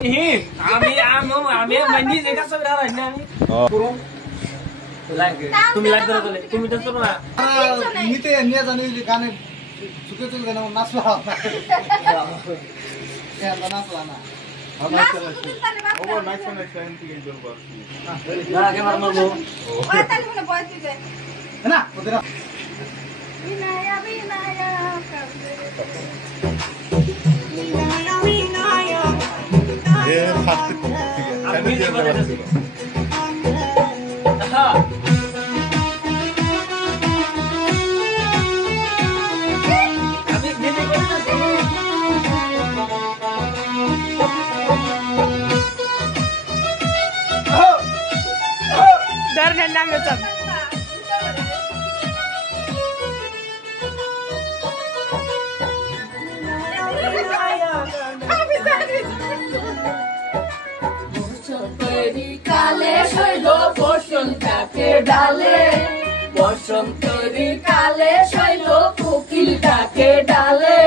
আমি নিজে কাছে দাঁড়াই না আমি পুরো তুমি লাইক ধরে বলে তুমি তো শোনো না নিতে নিয়ে জানি যে গানে ঝুঁকে চলে গেল নাচলা নাচলা না না ওদের কালে শৈল বসন্তাকে ডালে বসন্তরি কালে শৈল কোকিল ডাকে ডালে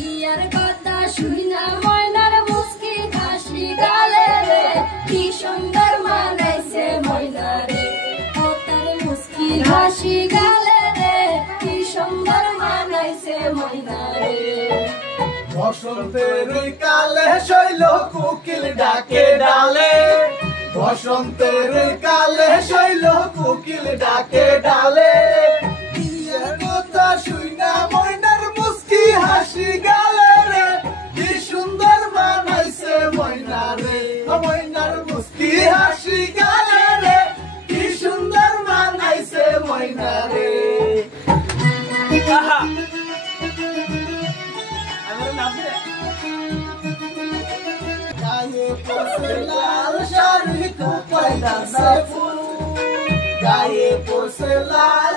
ইয়ার কথা শুই না ময়নার মুস্কি হাসি গালে রে কি সুন্দর মানাইছে ময়না রে ও তার মুস্কি হাসি গালে রে কি সুন্দর মানাইছে ময়না রে বসন্তের কালে শৈল কোকিল ডাকে ডালে বসন্তের কালে শৈল কোকিল ডাকে ডালে ইয়ার কথা শুই না ময়নার মুস্কি হাসি গালে রে কি সুন্দর মানাইছে ময়না রে ময়নার মুস্কি হাসি গালে রে কি সুন্দর মানাইছে ময়না রে গায়ে পোষে লাল শাড়ি কোপায় দাসে ফুল গায়ে পোষে লাল